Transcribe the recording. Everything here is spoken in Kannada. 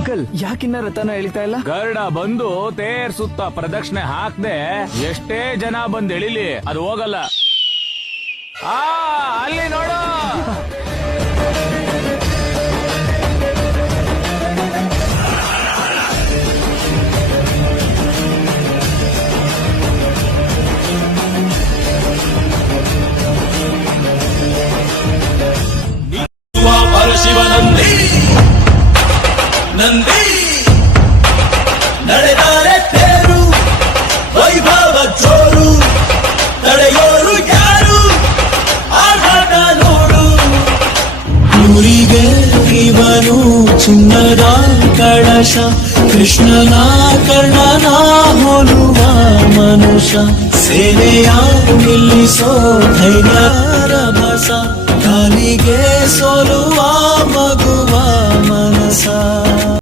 ಅಂಕಲ್ ಯಾಕಿನ್ನ ರಥನ ಎಳಿತಾ ಇಲ್ಲ? ಗರುಡ ಬಂದು ತೇರ್ ಸುತ್ತ ಪ್ರದಕ್ಷಿಣೆ ಹಾಕ್ದೆ ಎಷ್ಟೇ ಜನ ಬಂದ್ ಎಳಿಲಿ ಅದು ಹೋಗಲ್ಲ. ಅಲ್ಲಿ ನೋಡು. ಶಿವನಂದಿ ನಂದಿ ನಡೆದಾರೆ ತೇರು ವೈಭವ ಜೋರು ತಡೆಯೋರು ಯಾರು ಆಟ ನೋಡು. ಊರಿಗೆ ಇವನು ಚಿನ್ನದ ಕಳಶ ಕೃಷ್ಣನ ಕರ್ಣನ ಹೋಲುವ ಮನುಷ್ಯ ಸೇನೆಯ ನಿಲ್ಲಿಸೋ ಧೈರ್ಯ ರಭಸ ಕಾಲಿಗೆ ಸೋಲು